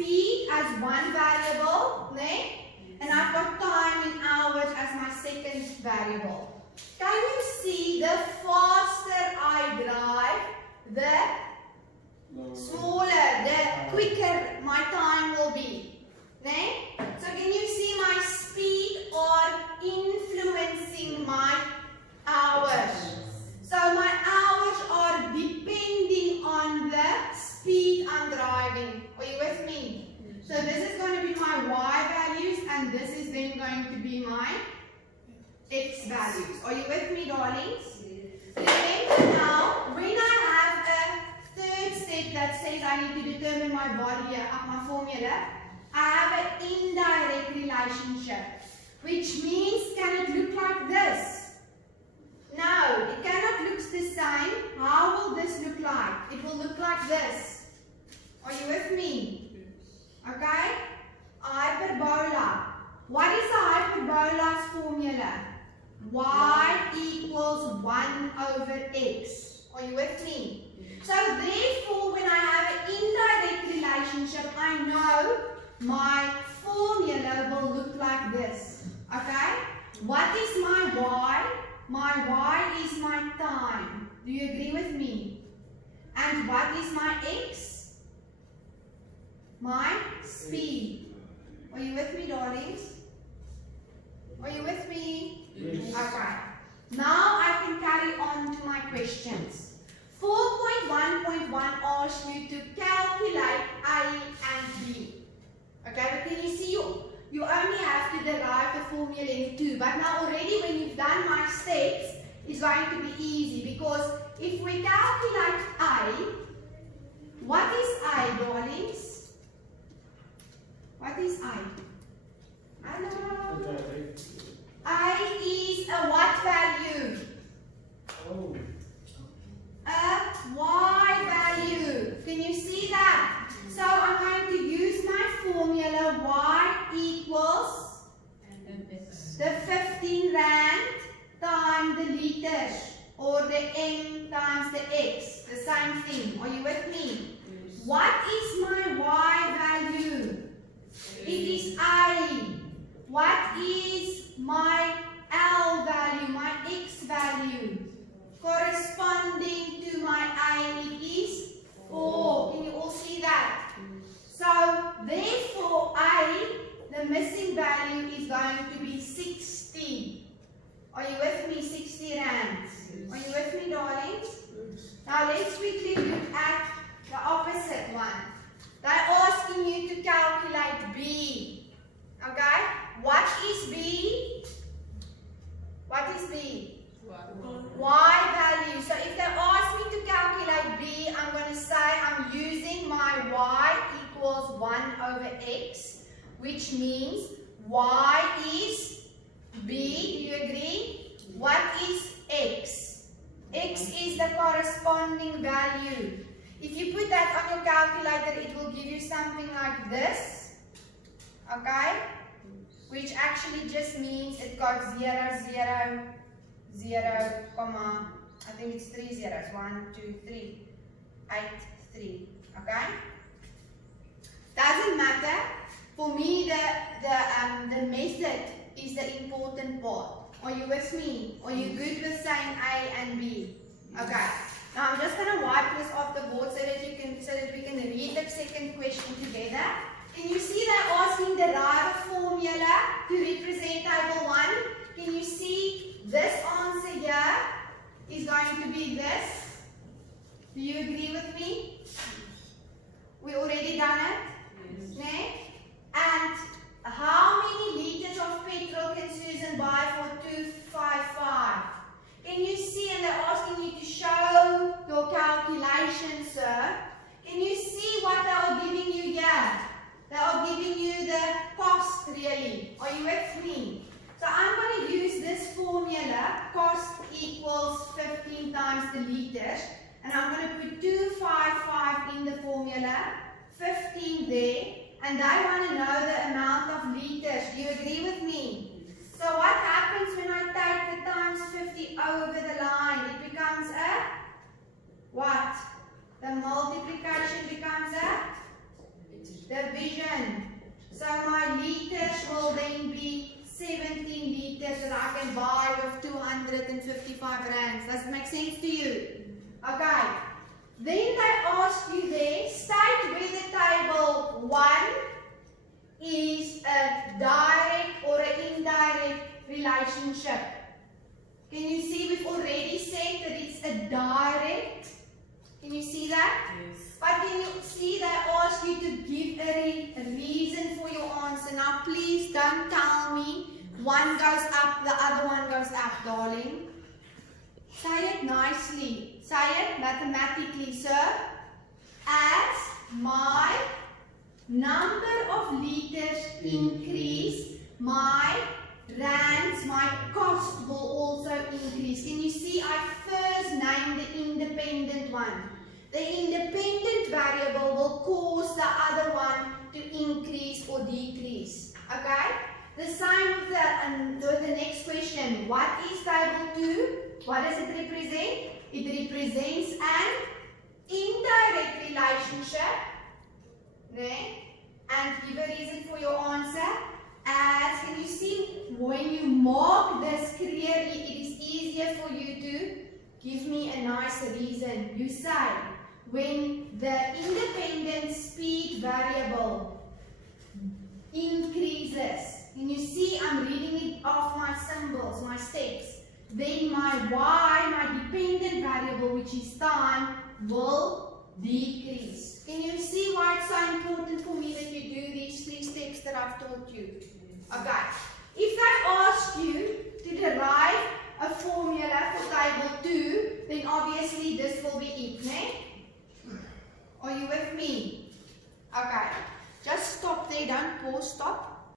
speed as one variable, and I've got time in hours as my second variable. Can you see the faster I drive, the smaller, the quicker my time will be. So can you see my speed are influencing my hours? So my hours are depending on the speed I'm driving. Are you with me? So this is going to be my y values and this is then going to be my x values. Are you with me, darlings? Remember now, when I have a third step that says I need to determine my body of my formula, I have an indirect relationship, which means can it look like this? No, it cannot look the same. How will this look like? It will look like this. Are you with me? Okay? Hyperbola. What is the hyperbola's formula? Y equals 1 over x. Are you with me? So therefore, when I have an indirect relationship, I know my formula will look like this. Okay? What is my y? My y is my time. Do you agree with me? And what is my x? My speed. Are you with me, darlings? Are you with me? Yes. Okay. Now I can carry on to my questions. 4.1.1 asks you to calculate A and B. Okay, but can you see you only have to derive the formula in 2. But now already when you've done my steps, it's going to be easy because if we calculate A, what is A, darlings? What is A? Hello? A is a what value? Oh. A y value. Can you see that? So I'm going to use my formula y equals the 15 rand times the liters or the m times the x. The same thing. Are you with me? Yes. What is my y value? It is A. What is my L value, my x value? Corresponding to my A, it is 4. Can you all see that? So, therefore, A, the missing value is going to be 60. Are you with me? 60 rands. Are you with me, darlings? Now, let's quickly look at the opposite one. They're asking you to calculate B. Okay? What is B? What is B? Y value. So if they ask me to calculate B, I'm going to say I'm using my Y equals 1 over X, which means Y is B. Do you agree? What is X? X is the corresponding value. If you put that on your calculator, it will give you something like this. Okay? Which actually just means it got 0, 0, 0, comma, I think it's 3 zeros. 1, 2, 3, 8, 3. Okay? Doesn't matter. For me, the method is the important part. Are you with me? Are you good with saying A and B? Okay. Now I'm just going to wipe this off the board so that we can read the second question together. Can you see they're asking derive a formula to represent table 1? Can you see this answer here is going to be this? Do you agree with me? We already done it? Yes. And how many liters of petrol can Susan buy for 255? Can you see, and they're asking you to show your calculation, sir. Can you see what they are giving you here? They are giving you the cost, really. Are you with me? So I'm going to use this formula, cost equals 15 times the liters. And I'm going to put 255 in the formula, 15 there. And I want to know the amount of liters. Do you agree with me? So what happens when I take the times 50 over the line? It becomes a what? The multiplication becomes a division. make sense to you? Okay. Then they ask you there, state whether table 1 is a direct or an indirect relationship. Can you see we've already said that it's a direct? Can you see that? Yes. But can you see they ask you to give a reason for your answer. Now please don't tell me one goes up, the other one goes up, darling. Say it nicely. Say it mathematically, sir. As my number of liters increase, my rands, my cost will also increase. Can you see I first named the independent one. The independent variable will cause the other one to increase or decrease. Okay? The same with the next question. What is table 2? What does it represent? It represents an indirect relationship. Okay? And give a reason for your answer. As can you see, when you mark this clearly, it is easier for you to give me a nice reason. You say, when the independent speed variable increases, can you see I'm reading it off my symbols, my steps, then my y, my dependent variable, which is time, will decrease. Can you see why it's so important for me that you do these 3 steps that I've taught you? Okay. If they ask you to derive a formula for table 2, then obviously this will be it, ne? Are you with me? Okay. Just stop there. Don't pause. Stop.